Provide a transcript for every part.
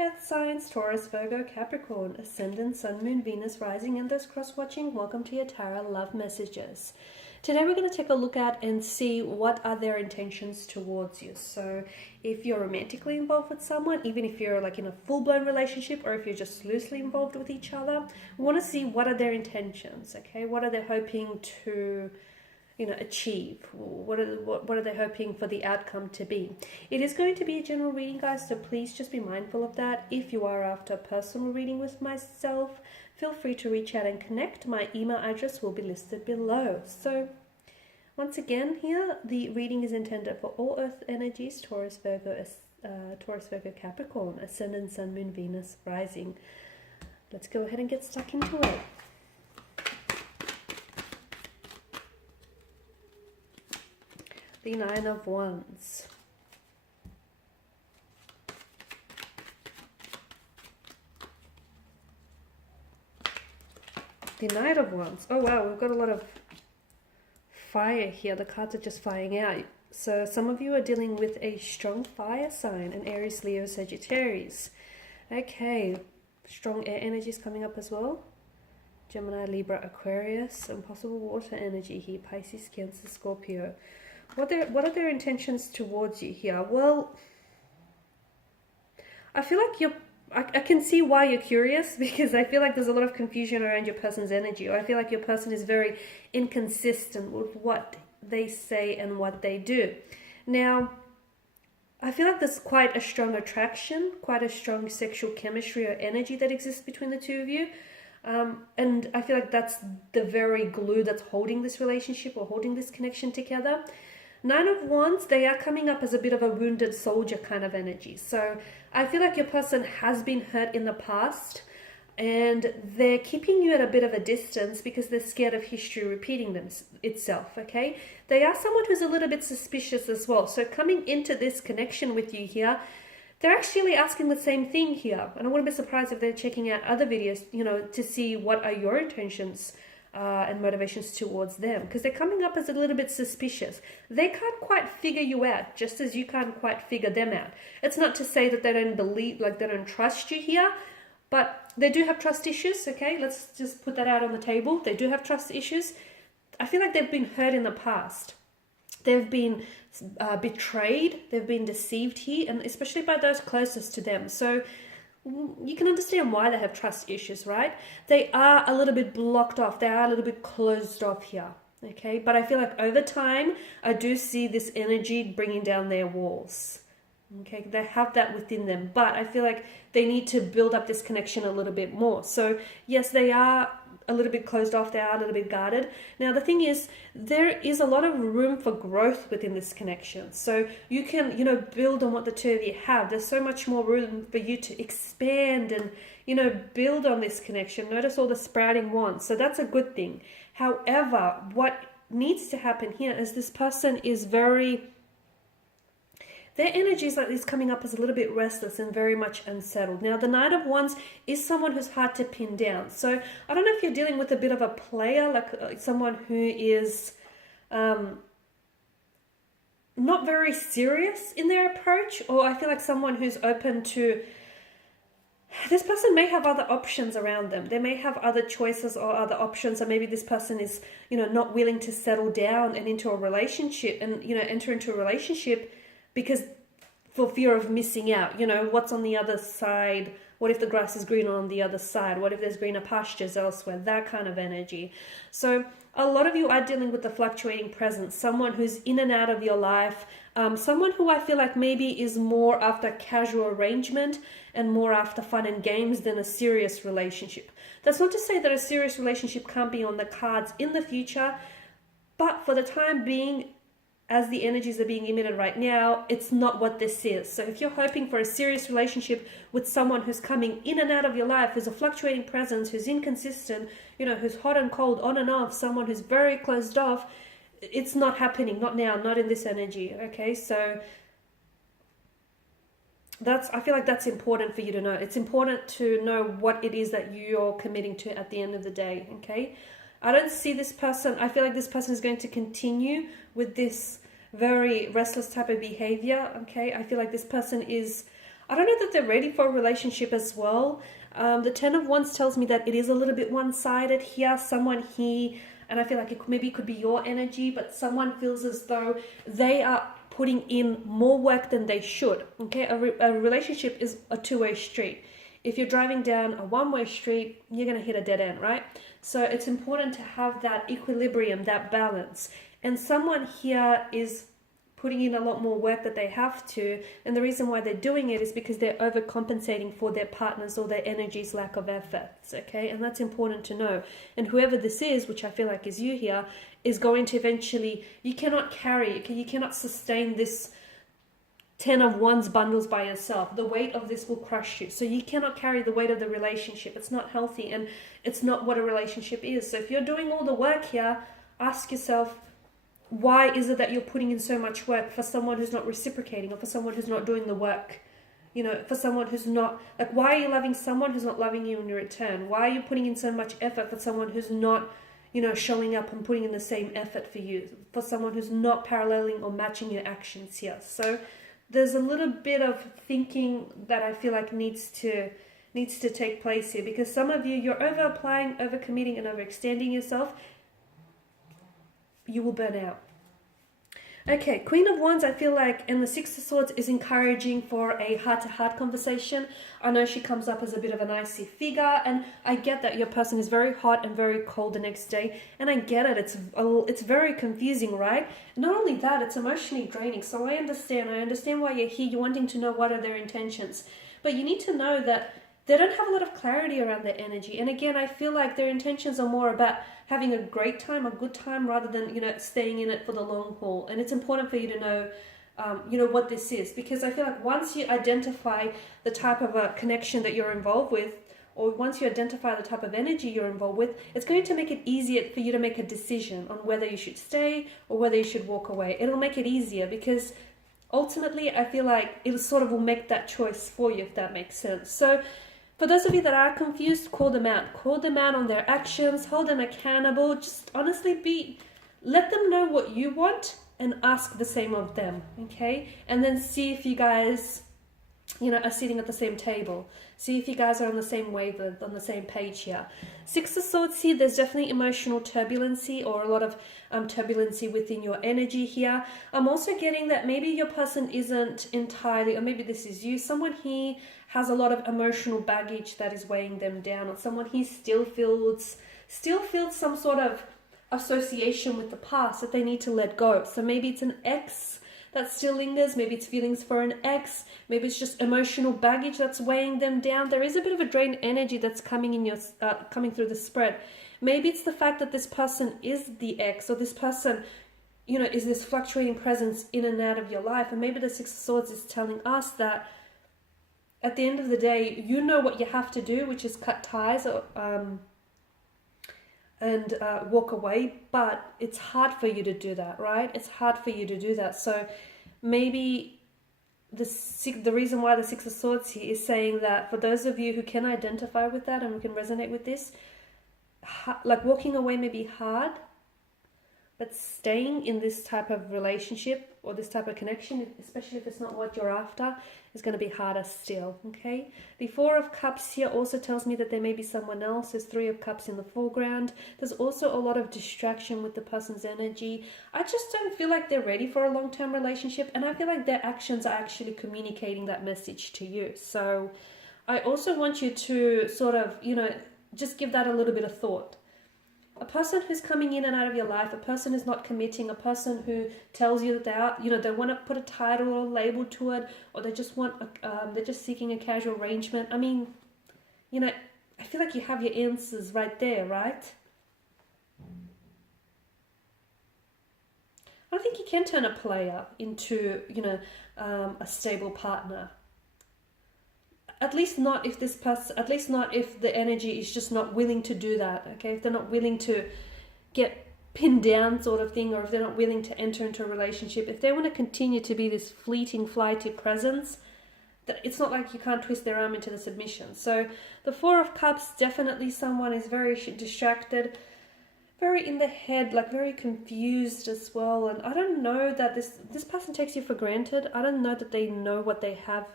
earth signs, Taurus, Virgo, Capricorn, Ascendant, Sun, Moon, Venus, Rising, and those cross-watching, welcome to your tarot love messages. Today we're going to take a look at and see what are their intentions towards you. So if you're romantically involved with someone, even if you're like in a full-blown relationship, or if you're just loosely involved with each other, we want to see what are their intentions, okay? What are they hoping to achieve? What are they hoping for the outcome to be? It is going to be a general reading, guys, so please just be mindful of that. If you are after a personal reading with myself, feel free to reach out and connect. My email address will be listed below. So once again, here the reading is intended for all earth energies, Taurus, Virgo, Capricorn, Ascendant, Sun, Moon, Venus, Rising. Let's go ahead and get stuck into it. The Nine of Wands. The Knight of Wands. Oh wow, we've got a lot of fire here. The cards are just flying out. So some of you are dealing with a strong fire sign, an Aries, Leo, Sagittarius. Okay, strong air energies coming up as well. Gemini, Libra, Aquarius, and possible water energy here. Pisces, Cancer, Scorpio. What are their intentions towards you here? Well, I feel like I can see why you're curious, because I feel like there's a lot of confusion around your person's energy, or I feel like your person is very inconsistent with what they say and what they do. Now, I feel like there's quite a strong attraction, quite a strong sexual chemistry or energy that exists between the two of you. And I feel like that's the very glue that's holding this relationship or holding this connection together. Nine of Wands, they are coming up as a bit of a wounded soldier kind of energy. So I feel like your person has been hurt in the past and they're keeping you at a bit of a distance because they're scared of history repeating itself, okay? They are someone who's a little bit suspicious as well. So coming into this connection with you here, they're actually asking the same thing here. And I wouldn't be surprised if they're checking out other videos, to see what are your intentions and motivations towards them, because they're coming up as a little bit suspicious. They can't quite figure you out, just as you can't quite figure them out. It's not to say that they don't believe, like they don't trust you here, but they do have trust issues, okay? Let's just put that out on the table. They do have trust issues. I feel like they've been hurt in the past. They've been betrayed, they've been deceived here, and especially by those closest to them. So you can understand why they have trust issues, right? They are a little bit blocked off. They are a little bit closed off here, okay? But I feel like over time, I do see this energy bringing down their walls, okay? They have that within them, but I feel like they need to build up this connection a little bit more. So yes, they are a little bit closed off. They are a little bit guarded. Now, the thing is, there is a lot of room for growth within this connection. So you can, build on what the two of you have. There's so much more room for you to expand and, build on this connection. Notice all the sprouting wands. So that's a good thing. However, what needs to happen here is this person is their energy is coming up as a little bit restless and very much unsettled. Now, the Knight of Wands is someone who's hard to pin down. So I don't know if you're dealing with a bit of a player, like someone who is not very serious in their approach, or I feel like someone who's open to... This person may have other options around them. They may have other choices or other options, or maybe this person is, not willing to settle down and into a relationship and, enter into a relationship because for fear of missing out, what's on the other side? What if the grass is greener on the other side? What if there's greener pastures elsewhere? That kind of energy. So a lot of you are dealing with the fluctuating presence, someone who's in and out of your life, someone who I feel like maybe is more after casual arrangement and more after fun and games than a serious relationship. That's not to say that a serious relationship can't be on the cards in the future, but for the time being, as the energies are being emitted right now, it's not what this is. So if you're hoping for a serious relationship with someone who's coming in and out of your life, who's a fluctuating presence, who's inconsistent, who's hot and cold, on and off, someone who's very closed off, it's not happening, not now, not in this energy, okay? So I feel like that's important for you to know. It's important to know what it is that you're committing to at the end of the day, okay? I don't see this person, I feel like this person is going to continue with this very restless type of behavior, okay? I feel like this person is, I don't know that they're ready for a relationship as well. The Ten of Wands tells me that it is a little bit one-sided here. Someone here, and I feel like it could be your energy, but someone feels as though they are putting in more work than they should. Okay, a relationship is a two-way street. If you're driving down a one-way street, you're going to hit a dead end, right? So it's important to have that equilibrium, that balance. And someone here is putting in a lot more work that they have to, and the reason why they're doing it is because they're overcompensating for their partner's or their energy's lack of efforts, okay? And that's important to know. And whoever this is, which I feel like is you here, is going to eventually, you cannot carry, you cannot sustain this 10 of Wands bundles by yourself. The weight of this will crush you. So you cannot carry the weight of the relationship. It's not healthy, and it's not what a relationship is. So if you're doing all the work here, ask yourself, why is it that you're putting in so much work for someone who's not reciprocating, or for someone who's not doing the work? You know, for someone who's not, like, why are you loving someone who's not loving you in return? Why are you putting in so much effort for someone who's not, you know, showing up and putting in the same effort for you? For someone who's not paralleling or matching your actions here. So there's a little bit of thinking that I feel like needs to take place here, because some of you, you're over applying, over committing, and overextending yourself. You will burn out. Okay, Queen of Wands, I feel like, and the Six of Swords is encouraging for a heart-to-heart conversation. I know she comes up as a bit of an icy figure, and I get that your person is very hot and very cold the next day, and I get it. It's very confusing, right? Not only that, it's emotionally draining. So I understand why you're here. You're wanting to know what are their intentions, but you need to know that they don't have a lot of clarity around their energy. And again, I feel like their intentions are more about having a great time, a good time, rather than, you know, staying in it for the long haul. And it's important for you to know, you know, what this is, because I feel like once you identify the type of a connection that you're involved with, or once you identify the type of energy you're involved with, it's going to make it easier for you to make a decision on whether you should stay or whether you should walk away. It'll make it easier, because ultimately I feel like it sort of will make that choice for you, if that makes sense. So for those of you that are confused, call them out. Call them out on their actions. Hold them accountable. Just honestly let them know what you want and ask the same of them, okay? And then see if you guys, you know, are sitting at the same table. See if you guys are on the same wavelength, on the same page here. Six of Swords here, there's definitely emotional turbulency, or a lot of turbulency within your energy here. I'm also getting that maybe your person isn't entirely, or maybe this is you, someone here has a lot of emotional baggage that is weighing them down, or someone here still feels some sort of association with the past that they need to let go. So maybe it's an ex that still lingers, maybe it's feelings for an ex, maybe it's just emotional baggage that's weighing them down. There is a bit of a drained energy that's coming in your coming through the spread. Maybe it's the fact that this person is the ex, or this person, you know, is this fluctuating presence in and out of your life. And maybe the Six of Swords is telling us that at the end of the day, you know what you have to do, which is cut ties or and walk away, but it's hard for you to do that, right? It's hard for you to do that. So maybe the reason why the Six of Swords here is saying that for those of you who can identify with that and who can resonate with this, like walking away may be hard, but staying in this type of relationship or this type of connection, especially if it's not what you're after, is going to be harder still, okay? The Four of Cups here also tells me that there may be someone else. There's Three of Cups in the foreground. There's also a lot of distraction with the person's energy. I just don't feel like they're ready for a long-term relationship, and I feel like their actions are actually communicating that message to you. So I also want you to sort of, you know, just give that a little bit of thought. A person who's coming in and out of your life, a person who's not committing, a person who tells you that they are, you know, they want to put a title or a label to it, or they just want, they're just seeking a casual arrangement. I mean, you know, I feel like you have your answers right there, right? I think you can turn a player into, you know, a stable partner. At least not if this person, at least not if the energy is just not willing to do that, okay? If they're not willing to get pinned down sort of thing, or if they're not willing to enter into a relationship, if they want to continue to be this fleeting, flighty presence, that it's not like you can't twist their arm into the submission. So the Four of Cups, definitely someone is very distracted, very in the head, like very confused as well. And I don't know that this person takes you for granted. I don't know that they know what they have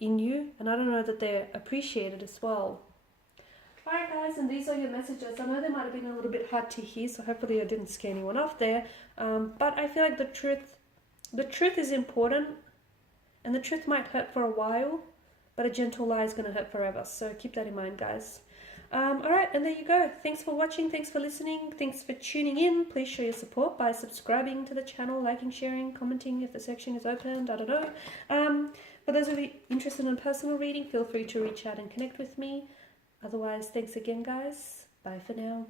in you, and I don't know that they're appreciated as well. Alright guys, and these are your messages. I know they might have been a little bit hard to hear, so hopefully I didn't scare anyone off there. But I feel like the truth is important, and the truth might hurt for a while, but a gentle lie is going to hurt forever. So keep that in mind, guys. Alright, and there you go. Thanks for watching, thanks for listening, thanks for tuning in. Please show your support by subscribing to the channel, liking, sharing, commenting if the section is opened, I don't know. For those of you interested in personal reading, feel free to reach out and connect with me. Otherwise, thanks again, guys. Bye for now.